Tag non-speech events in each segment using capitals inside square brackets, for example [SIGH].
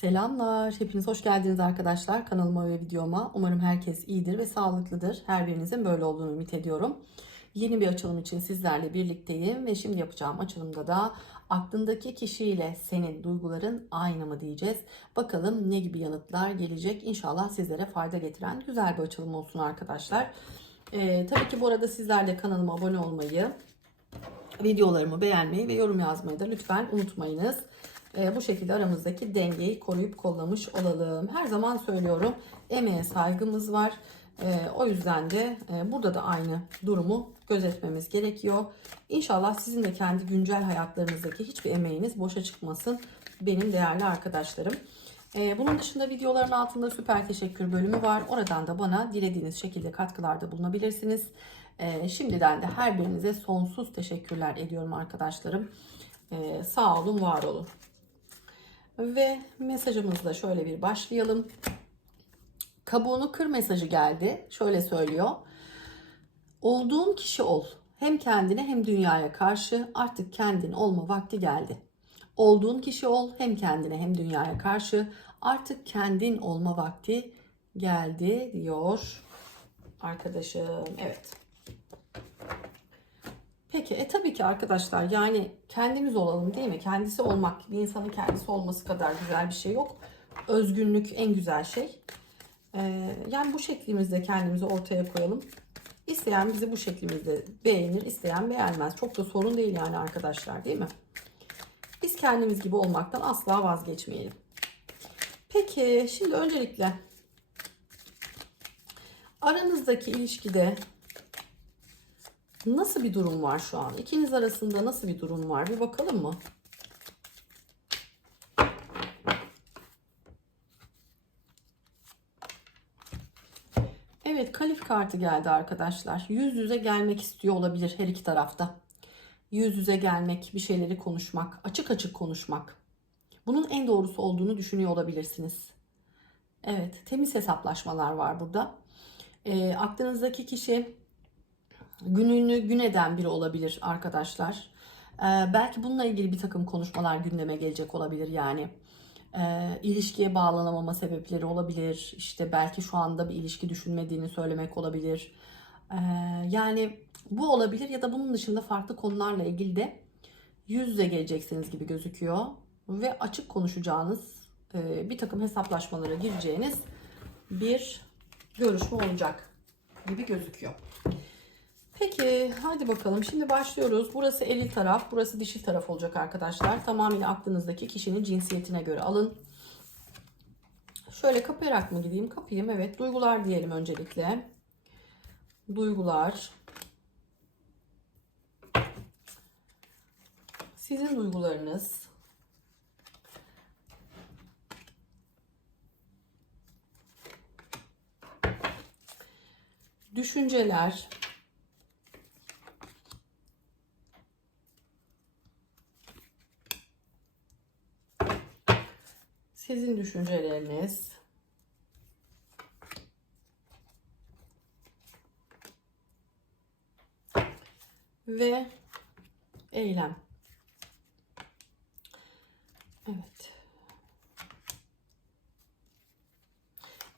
Selamlar. Hepiniz hoş geldiniz arkadaşlar kanalıma ve videoma. Umarım herkes iyidir ve sağlıklıdır. Her birinizin böyle olduğunu ümit ediyorum. Yeni bir açılım için sizlerle birlikteyim ve şimdi yapacağım açılımda da aklındaki kişiyle senin duyguların aynı mı diyeceğiz. Bakalım ne gibi yanıtlar gelecek. İnşallah sizlere fayda getiren güzel bir açılım olsun arkadaşlar. Ee, tabii ki bu arada sizler de kanalıma abone olmayı, videolarımı beğenmeyi ve yorum yazmayı da lütfen unutmayınız. Ee, bu şekilde aramızdaki dengeyi koruyup kollamış olalım. Her zaman söylüyorum emeğe saygımız var. Ee, o yüzden de e, burada da aynı durumu gözetmemiz gerekiyor. İnşallah sizin de kendi güncel hayatlarınızdaki hiçbir emeğiniz boşa çıkmasın benim değerli arkadaşlarım. Ee, bunun dışında videoların altında süper teşekkür bölümü var. Oradan da bana dilediğiniz şekilde katkılarda bulunabilirsiniz. Şimdiden de her birinize sonsuz teşekkürler ediyorum arkadaşlarım. Sağ olun, var olun. Ve mesajımızla şöyle bir başlayalım. Kabuğunu kır mesajı geldi. Şöyle söylüyor. Olduğun kişi ol. Hem kendine hem dünyaya karşı artık kendin olma vakti geldi. Olduğun kişi ol hem kendine hem dünyaya karşı artık kendin olma vakti geldi diyor arkadaşım. Evet. Peki e tabii ki arkadaşlar yani kendimiz olalım değil mi? Kendisi olmak bir insanın kendisi olması kadar güzel bir şey yok. Özgünlük en güzel şey. Ee, yani bu şeklimizde kendimizi ortaya koyalım. İsteyen bizi bu şeklimizde beğenir, isteyen beğenmez. Çok da sorun değil yani arkadaşlar değil mi? Biz kendimiz gibi olmaktan asla vazgeçmeyelim. Peki şimdi öncelikle aranızdaki ilişkide nasıl bir durum var şu an? İkiniz arasında nasıl bir durum var? Bir bakalım mı? Evet, kalif kartı geldi arkadaşlar. Yüz yüze gelmek istiyor olabilir her iki tarafta. Yüz yüze gelmek, bir şeyleri konuşmak, açık açık konuşmak. Bunun en doğrusu olduğunu düşünüyor olabilirsiniz. Evet, temiz hesaplaşmalar var burada. E, aklınızdaki kişi gününü gün eden biri olabilir arkadaşlar. Ee, belki bununla ilgili bir takım konuşmalar gündeme gelecek olabilir yani. Ee, ilişkiye bağlanamama sebepleri olabilir. İşte belki şu anda bir ilişki düşünmediğini söylemek olabilir. Ee, yani bu olabilir ya da bunun dışında farklı konularla ilgili de yüz yüze geleceksiniz gibi gözüküyor. Ve açık konuşacağınız e, bir takım hesaplaşmalara gireceğiniz bir görüşme olacak gibi gözüküyor. Peki hadi bakalım şimdi başlıyoruz. Burası eril taraf, burası dişil taraf olacak arkadaşlar. Tamamıyla aklınızdaki kişinin cinsiyetine göre alın. Şöyle kapayarak mı gideyim? Kapayım evet. Duygular diyelim öncelikle. Duygular. Sizin duygularınız. Düşünceler. Sizin düşünceleriniz. Ve eylem. Evet.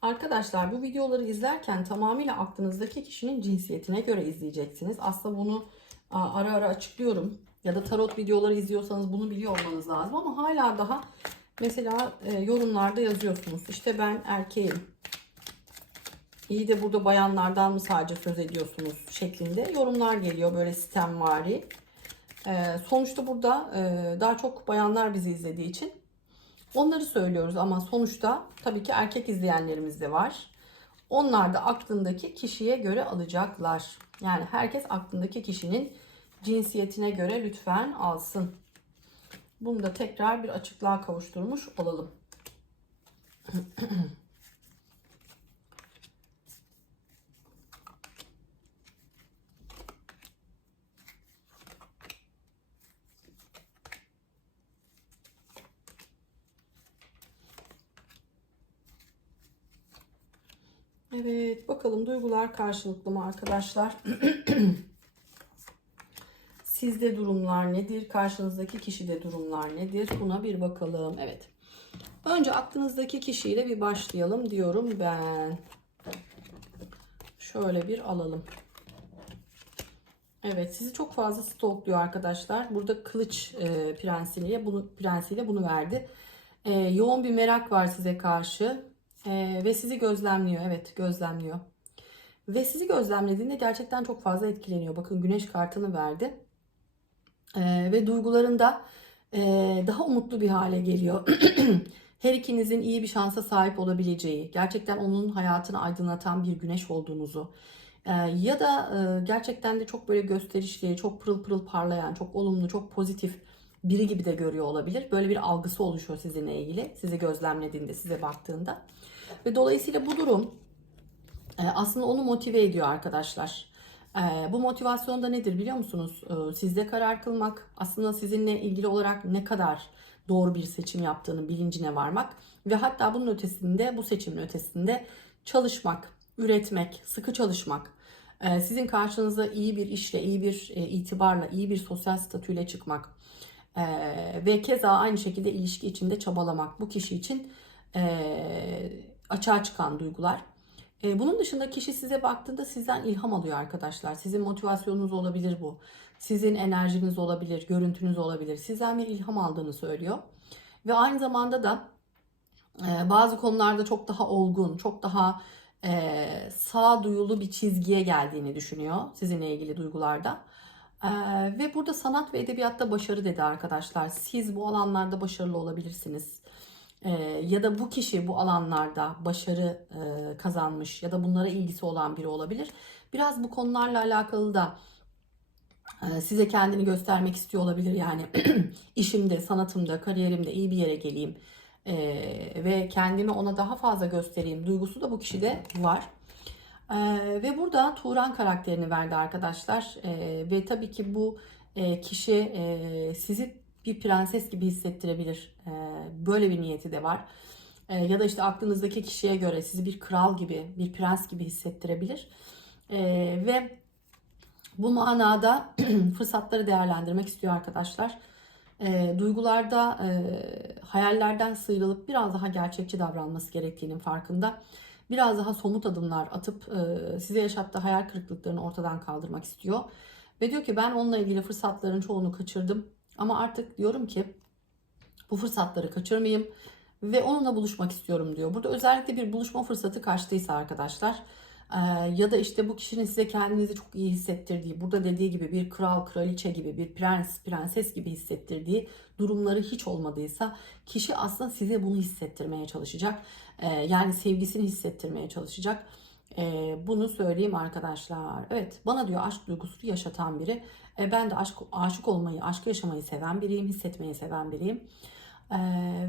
Arkadaşlar bu videoları izlerken tamamıyla aklınızdaki kişinin cinsiyetine göre izleyeceksiniz. Aslında bunu ara ara açıklıyorum. Ya da tarot videoları izliyorsanız bunu biliyor olmanız lazım ama hala daha Mesela e, yorumlarda yazıyorsunuz. İşte ben erkeğim. İyi de burada bayanlardan mı sadece söz ediyorsunuz şeklinde yorumlar geliyor böyle sistemvari. E, sonuçta burada e, daha çok bayanlar bizi izlediği için onları söylüyoruz ama sonuçta tabii ki erkek izleyenlerimiz de var. Onlar da aklındaki kişiye göre alacaklar. Yani herkes aklındaki kişinin cinsiyetine göre lütfen alsın. Bunu da tekrar bir açıklığa kavuşturmuş olalım. Evet bakalım duygular karşılıklı mı arkadaşlar? [CLEARS THROAT] Sizde durumlar nedir? Karşınızdaki kişide durumlar nedir? Buna bir bakalım. Evet. Önce aklınızdaki kişiyle bir başlayalım diyorum ben. Şöyle bir alalım. Evet sizi çok fazla stalkluyor arkadaşlar. Burada kılıç e, prensiyle bunu prensiyle bunu verdi. E, yoğun bir merak var size karşı. E, ve sizi gözlemliyor. Evet gözlemliyor. Ve sizi gözlemlediğinde gerçekten çok fazla etkileniyor. Bakın güneş kartını verdi. E, ve duygularında e, daha umutlu bir hale geliyor. [CLEARS THROAT] Her ikinizin iyi bir şansa sahip olabileceği, gerçekten onun hayatını aydınlatan bir güneş olduğunuzu e, ya da e, gerçekten de çok böyle gösterişli, çok pırıl pırıl parlayan, çok olumlu, çok pozitif biri gibi de görüyor olabilir. Böyle bir algısı oluşuyor sizinle ilgili. Sizi gözlemlediğinde, size baktığında. Ve dolayısıyla bu durum aslında onu motive ediyor arkadaşlar. E, bu motivasyon da nedir biliyor musunuz? E, sizde karar kılmak, aslında sizinle ilgili olarak ne kadar doğru bir seçim yaptığını bilincine varmak ve hatta bunun ötesinde, bu seçimin ötesinde çalışmak, üretmek, sıkı çalışmak, e, sizin karşınıza iyi bir işle, iyi bir e, itibarla, iyi bir sosyal statüyle çıkmak ve keza aynı şekilde ilişki içinde çabalamak bu kişi için açığa çıkan duygular. Bunun dışında kişi size baktığında sizden ilham alıyor arkadaşlar. Sizin motivasyonunuz olabilir bu. Sizin enerjiniz olabilir, görüntünüz olabilir. Sizden bir ilham aldığını söylüyor. Ve aynı zamanda da bazı konularda çok daha olgun, çok daha e, sağduyulu bir çizgiye geldiğini düşünüyor sizinle ilgili duygularda. E, ve burada sanat ve edebiyatta başarı dedi arkadaşlar. Siz bu alanlarda başarılı olabilirsiniz. E, ya da bu kişi bu alanlarda başarı e, kazanmış ya da bunlara ilgisi olan biri olabilir. Biraz bu konularla alakalı da e, size kendini göstermek istiyor olabilir. Yani [CLEARS THROAT] işimde, sanatımda, kariyerimde iyi bir yere geleyim ee, ve kendimi ona daha fazla göstereyim duygusu da bu kişide var. Ee, ve burada Turan karakterini verdi arkadaşlar. Ee, ve tabii ki bu e, kişi e, sizi bir prenses gibi hissettirebilir. Ee, böyle bir niyeti de var. Ee, ya da işte aklınızdaki kişiye göre sizi bir kral gibi, bir prens gibi hissettirebilir. Ee, ve bu manada [CLEARS THROAT] fırsatları değerlendirmek istiyor arkadaşlar duygularda e, hayallerden sıyrılıp biraz daha gerçekçi davranması gerektiğinin farkında. Biraz daha somut adımlar atıp e, size yaşattığı hayal kırıklıklarını ortadan kaldırmak istiyor. Ve diyor ki ben onunla ilgili fırsatların çoğunu kaçırdım. Ama artık diyorum ki bu fırsatları kaçırmayayım ve onunla buluşmak istiyorum diyor. Burada özellikle bir buluşma fırsatı kaçtıysa arkadaşlar ya da işte bu kişinin size kendinizi çok iyi hissettirdiği, burada dediği gibi bir kral, kraliçe gibi, bir prens, prenses gibi hissettirdiği durumları hiç olmadıysa kişi aslında size bunu hissettirmeye çalışacak. Yani sevgisini hissettirmeye çalışacak. Ee, bunu söyleyeyim arkadaşlar. Evet bana diyor aşk duygusunu yaşatan biri. ben de aşk, aşık olmayı, aşkı yaşamayı seven biriyim, hissetmeyi seven biriyim.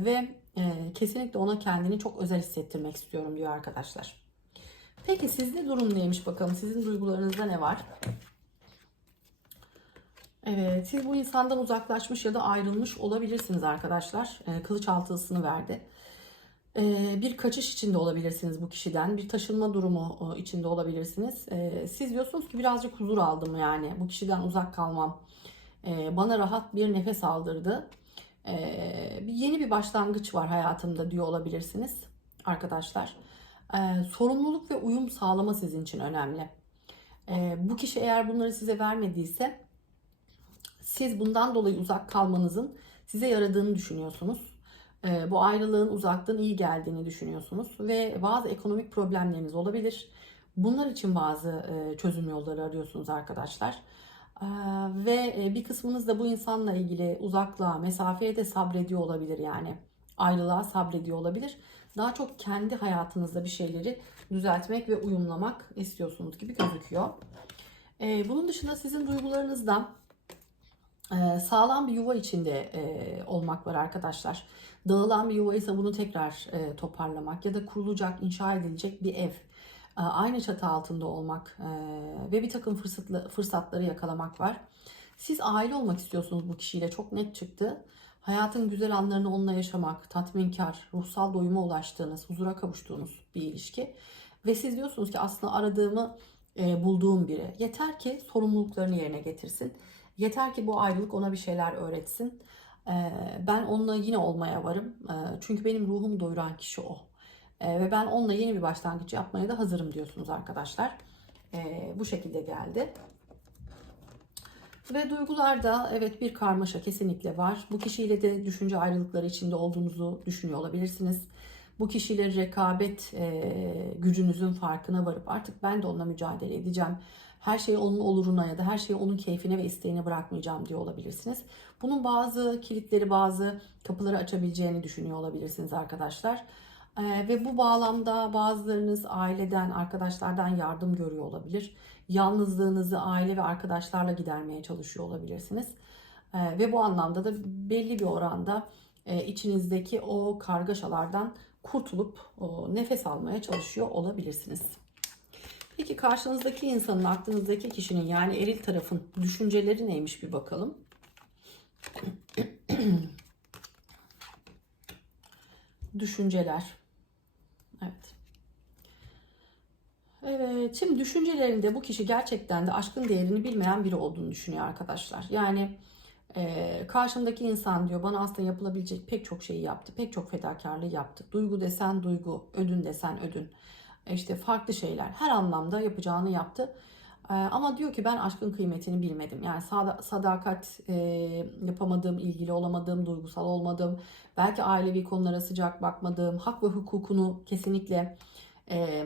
ve e, kesinlikle ona kendini çok özel hissettirmek istiyorum diyor arkadaşlar. Peki sizde durum neymiş bakalım? Sizin duygularınızda ne var? Evet, siz bu insandan uzaklaşmış ya da ayrılmış olabilirsiniz arkadaşlar. Ee, kılıç altılısını verdi. Bir kaçış içinde olabilirsiniz bu kişiden. Bir taşınma durumu içinde olabilirsiniz. Siz diyorsunuz ki birazcık huzur aldım yani. Bu kişiden uzak kalmam. Bana rahat bir nefes aldırdı. Yeni bir başlangıç var hayatımda diyor olabilirsiniz arkadaşlar. Sorumluluk ve uyum sağlama sizin için önemli. Bu kişi eğer bunları size vermediyse siz bundan dolayı uzak kalmanızın size yaradığını düşünüyorsunuz. Ee, bu ayrılığın, uzaklığın iyi geldiğini düşünüyorsunuz ve bazı ekonomik problemleriniz olabilir. Bunlar için bazı e, çözüm yolları arıyorsunuz arkadaşlar. Ee, ve e, bir kısmınız da bu insanla ilgili uzaklığa, mesafeye de sabrediyor olabilir yani. Ayrılığa sabrediyor olabilir daha çok kendi hayatınızda bir şeyleri düzeltmek ve uyumlamak istiyorsunuz gibi gözüküyor. Ee, bunun dışında sizin duygularınızda e, sağlam bir yuva içinde e, olmak var arkadaşlar. Dağılan bir yuva ise bunu tekrar e, toparlamak ya da kurulacak, inşa edilecek bir ev. Aynı çatı altında olmak ve bir takım fırsatları yakalamak var. Siz aile olmak istiyorsunuz bu kişiyle çok net çıktı. Hayatın güzel anlarını onunla yaşamak, tatminkar, ruhsal doyuma ulaştığınız, huzura kavuştuğunuz bir ilişki. Ve siz diyorsunuz ki aslında aradığımı e, bulduğum biri. Yeter ki sorumluluklarını yerine getirsin. Yeter ki bu ayrılık ona bir şeyler öğretsin. Ee, ben onunla yine olmaya varım. Ee, çünkü benim ruhumu doyuran kişi o. Ee, ve ben onunla yeni bir başlangıç yapmaya da hazırım diyorsunuz arkadaşlar. Bu şekilde geldi. Ve duygularda evet bir karmaşa kesinlikle var. Bu kişiyle de düşünce ayrılıkları içinde olduğunuzu düşünüyor olabilirsiniz. Bu kişiyle rekabet e, gücünüzün farkına varıp artık ben de onunla mücadele edeceğim. Her şeyi onun oluruna ya da her şeyi onun keyfine ve isteğine bırakmayacağım diyor olabilirsiniz. Bunun bazı kilitleri, bazı kapıları açabileceğini düşünüyor olabilirsiniz arkadaşlar. E, ve bu bağlamda bazılarınız aileden, arkadaşlardan yardım görüyor olabilir. Yalnızlığınızı aile ve arkadaşlarla gidermeye çalışıyor olabilirsiniz. E, ve bu anlamda da belli bir oranda e, içinizdeki o kargaşalardan kurtulup o, nefes almaya çalışıyor olabilirsiniz. Peki karşınızdaki insanın, aklınızdaki kişinin yani eril tarafın düşünceleri neymiş bir bakalım. [CLEARS THROAT] Düşünceler. Evet. Evet, şimdi düşüncelerinde bu kişi gerçekten de aşkın değerini bilmeyen biri olduğunu düşünüyor arkadaşlar. Yani e, karşımdaki insan diyor bana aslında yapılabilecek pek çok şeyi yaptı. Pek çok fedakarlığı yaptı. Duygu desen duygu, ödün desen ödün. İşte farklı şeyler her anlamda yapacağını yaptı. E, ama diyor ki ben aşkın kıymetini bilmedim. Yani sad- sadakat e, yapamadığım, ilgili olamadığım, duygusal olmadığım, belki ailevi konulara sıcak bakmadığım, hak ve hukukunu kesinlikle e,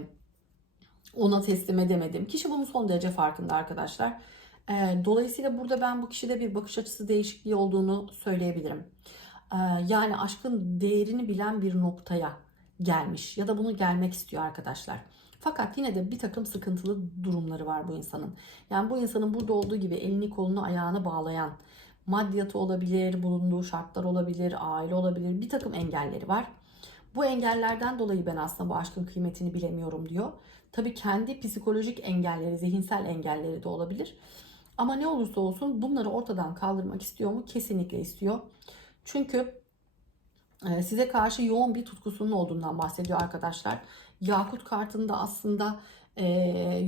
ona teslim edemedim. Kişi bunun son derece farkında arkadaşlar. Dolayısıyla burada ben bu kişide bir bakış açısı değişikliği olduğunu söyleyebilirim. Yani aşkın değerini bilen bir noktaya gelmiş ya da bunu gelmek istiyor arkadaşlar. Fakat yine de bir takım sıkıntılı durumları var bu insanın. Yani bu insanın burada olduğu gibi elini kolunu ayağını bağlayan maddiyatı olabilir, bulunduğu şartlar olabilir, aile olabilir bir takım engelleri var. Bu engellerden dolayı ben aslında bu aşkın kıymetini bilemiyorum diyor. Tabii kendi psikolojik engelleri, zihinsel engelleri de olabilir. Ama ne olursa olsun bunları ortadan kaldırmak istiyor mu? Kesinlikle istiyor. Çünkü e, size karşı yoğun bir tutkusunun olduğundan bahsediyor arkadaşlar. Yakut kartında aslında e,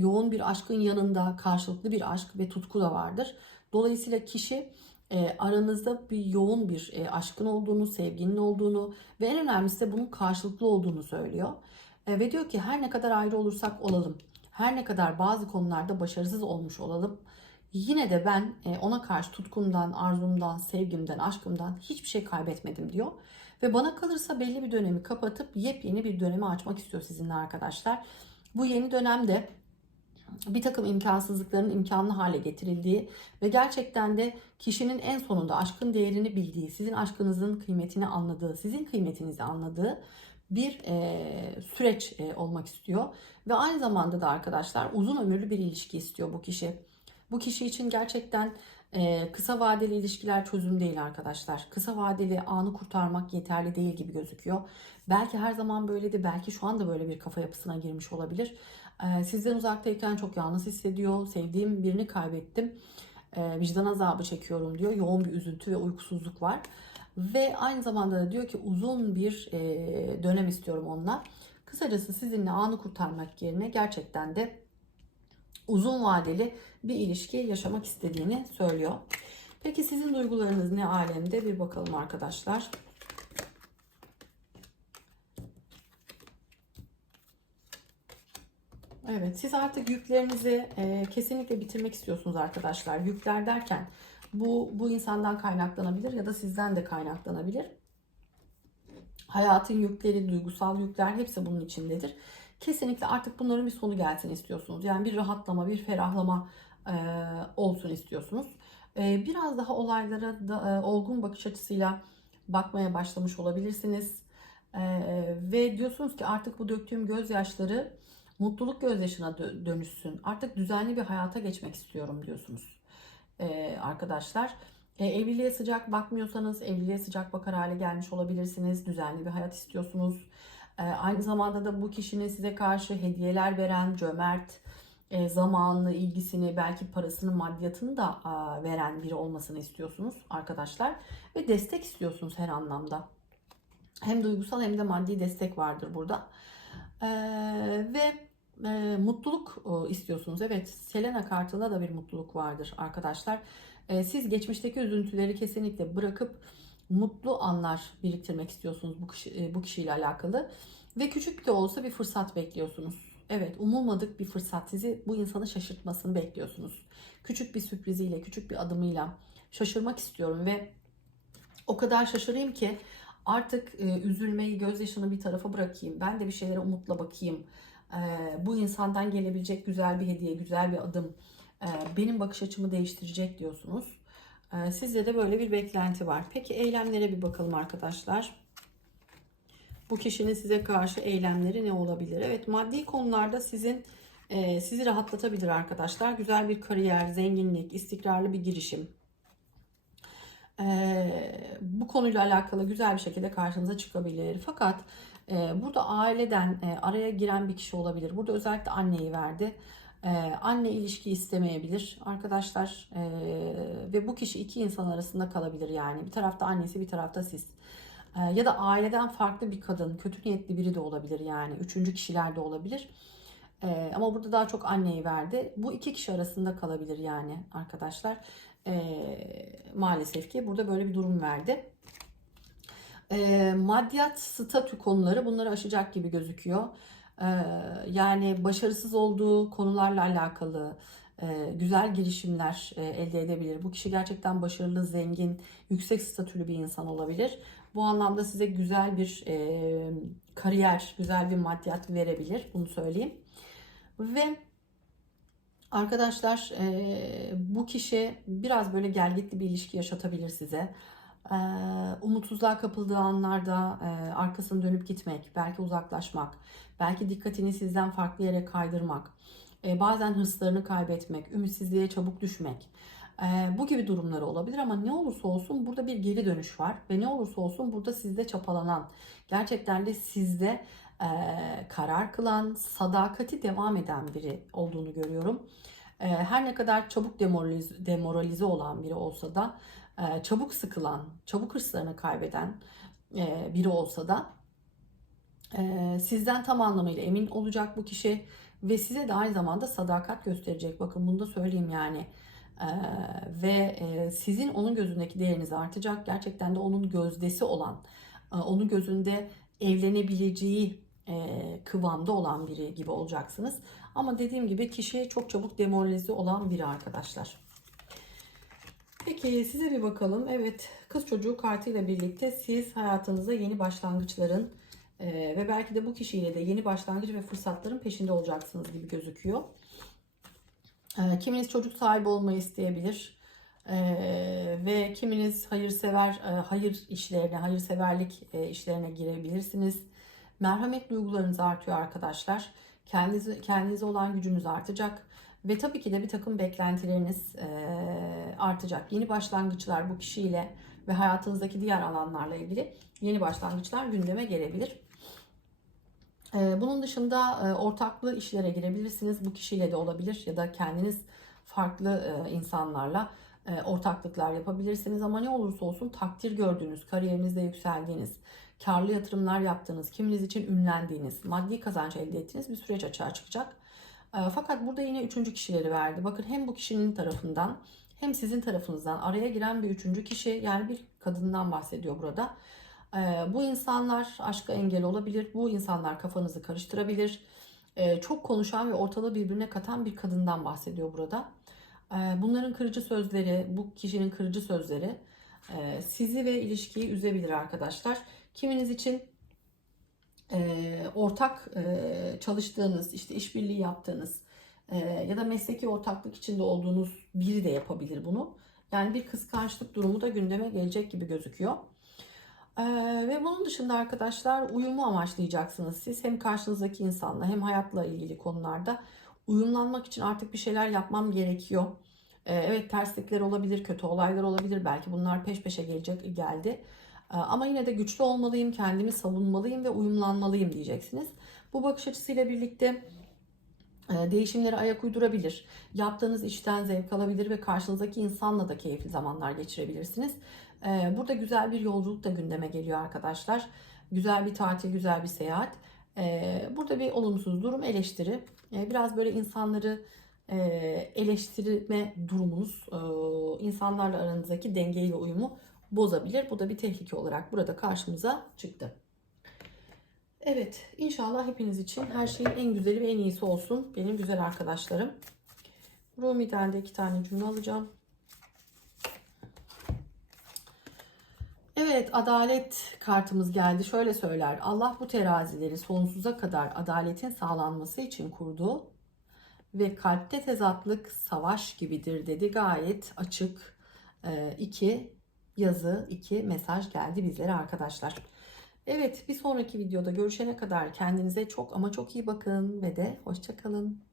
yoğun bir aşkın yanında karşılıklı bir aşk ve tutku da vardır. Dolayısıyla kişi e, aranızda bir yoğun bir aşkın olduğunu, sevginin olduğunu ve en önemlisi de bunun karşılıklı olduğunu söylüyor. Ve diyor ki her ne kadar ayrı olursak olalım, her ne kadar bazı konularda başarısız olmuş olalım, yine de ben e, ona karşı tutkumdan, arzumdan, sevgimden, aşkımdan hiçbir şey kaybetmedim diyor. Ve bana kalırsa belli bir dönemi kapatıp yepyeni bir dönemi açmak istiyor sizinle arkadaşlar. Bu yeni dönemde bir takım imkansızlıkların imkanlı hale getirildiği ve gerçekten de kişinin en sonunda aşkın değerini bildiği, sizin aşkınızın kıymetini anladığı, sizin kıymetinizi anladığı bir e, süreç e, olmak istiyor. Ve aynı zamanda da arkadaşlar uzun ömürlü bir ilişki istiyor bu kişi. Bu kişi için gerçekten e, kısa vadeli ilişkiler çözüm değil arkadaşlar. Kısa vadeli anı kurtarmak yeterli değil gibi gözüküyor. Belki her zaman böyledi, belki şu anda böyle bir kafa yapısına girmiş olabilir. E, sizden uzaktayken çok yalnız hissediyor. Sevdiğim birini kaybettim. E, vicdan azabı çekiyorum diyor. Yoğun bir üzüntü ve uykusuzluk var. Ve aynı zamanda da diyor ki uzun bir e, dönem istiyorum onunla. Kısacası sizinle anı kurtarmak yerine gerçekten de uzun vadeli bir ilişki yaşamak istediğini söylüyor. Peki sizin duygularınız ne alemde bir bakalım arkadaşlar. Evet siz artık yüklerinizi e, kesinlikle bitirmek istiyorsunuz arkadaşlar. Yükler derken bu, bu insandan kaynaklanabilir ya da sizden de kaynaklanabilir. Hayatın yükleri, duygusal yükler hepsi bunun içindedir. Kesinlikle artık bunların bir sonu gelsin istiyorsunuz. Yani bir rahatlama, bir ferahlama e, olsun istiyorsunuz. E, biraz daha olaylara da, e, olgun bakış açısıyla bakmaya başlamış olabilirsiniz. E, ve diyorsunuz ki artık bu döktüğüm gözyaşları mutluluk gözyaşına dönüşsün. Artık düzenli bir hayata geçmek istiyorum diyorsunuz e, arkadaşlar. E, evliliğe sıcak bakmıyorsanız evliliğe sıcak bakar hale gelmiş olabilirsiniz. Düzenli bir hayat istiyorsunuz. E, aynı zamanda da bu kişinin size karşı hediyeler veren, cömert, e, zamanını, ilgisini, belki parasını, maddiyatını da veren biri olmasını istiyorsunuz arkadaşlar. Ve destek istiyorsunuz her anlamda. Hem duygusal hem de maddi destek vardır burada. E, ve e, mutluluk istiyorsunuz. Evet Selena kartında da bir mutluluk vardır arkadaşlar. E, siz geçmişteki üzüntüleri kesinlikle bırakıp mutlu anlar biriktirmek istiyorsunuz bu kişi, e, bu kişiyle alakalı ve küçük de olsa bir fırsat bekliyorsunuz. Evet, umulmadık bir fırsat sizi bu insanı şaşırtmasını bekliyorsunuz. Küçük bir sürpriziyle, küçük bir adımıyla şaşırmak istiyorum ve o kadar şaşırayım ki artık e, üzülmeyi, gözyaşını bir tarafa bırakayım. Ben de bir şeylere umutla bakayım. E, bu insandan gelebilecek güzel bir hediye, güzel bir adım e, benim bakış açımı değiştirecek diyorsunuz. E, sizde de böyle bir beklenti var. Peki eylemlere bir bakalım arkadaşlar. Bu kişinin size karşı eylemleri ne olabilir? Evet maddi konularda sizin e, sizi rahatlatabilir arkadaşlar. Güzel bir kariyer, zenginlik, istikrarlı bir girişim. E, bu konuyla alakalı güzel bir şekilde karşınıza çıkabilir. Fakat e, burada aileden e, araya giren bir kişi olabilir. Burada özellikle anneyi verdi. E, anne ilişki istemeyebilir arkadaşlar E, ve bu kişi iki insan arasında kalabilir yani. Bir tarafta annesi bir tarafta siz. E, ya da aileden farklı bir kadın, kötü niyetli biri de olabilir yani. Üçüncü kişiler de olabilir. Ama burada daha çok anneyi verdi. Bu iki kişi arasında kalabilir yani arkadaşlar. Maalesef ki burada böyle bir durum verdi. Maddiyat statü konuları bunları aşacak gibi gözüküyor. Yani başarısız olduğu konularla alakalı güzel girişimler elde edebilir. Bu kişi gerçekten başarılı, zengin, yüksek statülü bir insan olabilir. Bu anlamda size güzel bir kariyer, güzel bir maddiyat verebilir. Bunu söyleyeyim. Ve arkadaşlar bu kişi biraz böyle gelgitli bir ilişki yaşatabilir size. E, umutsuzluğa kapıldığı anlarda arkasını dönüp gitmek, belki uzaklaşmak, belki dikkatini sizden farklı yere kaydırmak, bazen hırslarını kaybetmek, ümitsizliğe çabuk düşmek. Bu gibi durumları olabilir ama ne olursa olsun burada bir geri dönüş var ve ne olursa olsun burada sizde çapalanan, gerçekten de sizde e, karar kılan, sadakati devam eden biri olduğunu görüyorum. Her ne kadar çabuk demoralize, olan biri olsa da, çabuk sıkılan, çabuk hırslarını kaybeden e, biri olsa da e, sizden tam anlamıyla emin olacak bu kişi ve size de aynı zamanda sadakat gösterecek. Bakın bunu da söyleyeyim yani. Ee, ve e, sizin onun gözündeki değeriniz artacak. Gerçekten de onun gözdesi olan, e, onun gözünde evlenebileceği e, kıvamda olan biri gibi olacaksınız. Ama dediğim gibi kişi çok çabuk demoralize olan biri arkadaşlar. Peki size bir bakalım. Evet kız çocuğu kartıyla birlikte siz hayatınıza yeni başlangıçların ee, ve belki de bu kişiyle de yeni başlangıç ve fırsatların peşinde olacaksınız gibi gözüküyor. Ee, kiminiz çocuk sahibi olmayı isteyebilir. Ee, ve kiminiz hayırsever, e, hayır işlerine, hayırseverlik e, işlerine girebilirsiniz. Merhamet duygularınız artıyor arkadaşlar. Kendinize, kendinize olan gücünüz artacak. Ve tabii ki de bir takım beklentileriniz artacak. Yeni başlangıçlar bu kişiyle ve hayatınızdaki diğer alanlarla ilgili yeni başlangıçlar gündeme gelebilir. Bunun dışında ortaklı işlere girebilirsiniz. Bu kişiyle de olabilir ya da kendiniz farklı insanlarla ortaklıklar yapabilirsiniz. Ama ne olursa olsun takdir gördüğünüz, kariyerinizde yükseldiğiniz, karlı yatırımlar yaptığınız, kiminiz için ünlendiğiniz, maddi kazanç elde ettiğiniz bir süreç açığa çıkacak. Fakat burada yine üçüncü kişileri verdi. Bakın hem bu kişinin tarafından hem sizin tarafınızdan araya giren bir üçüncü kişi yani bir kadından bahsediyor burada. Ee, bu insanlar aşka engel olabilir. Bu insanlar kafanızı karıştırabilir. Ee, çok konuşan ve ortalığı birbirine katan bir kadından bahsediyor burada. Ee, bunların kırıcı sözleri, bu kişinin kırıcı sözleri e, sizi ve ilişkiyi üzebilir arkadaşlar. Kiminiz için e, ortak e, çalıştığınız, işte işbirliği yaptığınız ya da mesleki ortaklık içinde olduğunuz biri de yapabilir bunu. Yani bir kıskançlık durumu da gündeme gelecek gibi gözüküyor. Ve bunun dışında arkadaşlar uyumu amaçlayacaksınız siz. Hem karşınızdaki insanla hem hayatla ilgili konularda uyumlanmak için artık bir şeyler yapmam gerekiyor. Evet terslikler olabilir, kötü olaylar olabilir. Belki bunlar peş peşe gelecek geldi. Ee, ama yine de güçlü olmalıyım, kendimi savunmalıyım ve uyumlanmalıyım diyeceksiniz. Bu bakış açısıyla birlikte e, değişimlere ayak uydurabilir. Yaptığınız işten zevk alabilir ve karşınızdaki insanla da keyifli zamanlar geçirebilirsiniz. E, burada güzel bir yolculuk da gündeme geliyor arkadaşlar. Güzel bir tatil, güzel bir seyahat. E, burada bir olumsuz durum eleştiri. Biraz böyle insanları eleştirme durumunuz, insanlarla aranızdaki dengeyi ve uyumu bozabilir. Bu da bir tehlike olarak burada karşımıza çıktı. Evet, inşallah hepiniz için her şeyin en güzeli ve en iyisi olsun benim güzel arkadaşlarım. Rumi'den de iki tane cümle alacağım. Evet, adalet kartımız geldi. Şöyle söyler. Allah bu terazileri sonsuza kadar adaletin sağlanması için kurdu ve kalpte tezatlık savaş gibidir dedi. Gayet açık e, iki yazı, iki mesaj geldi bizlere arkadaşlar. Evet, bir sonraki videoda görüşene kadar kendinize çok ama çok iyi bakın ve de hoşça kalın.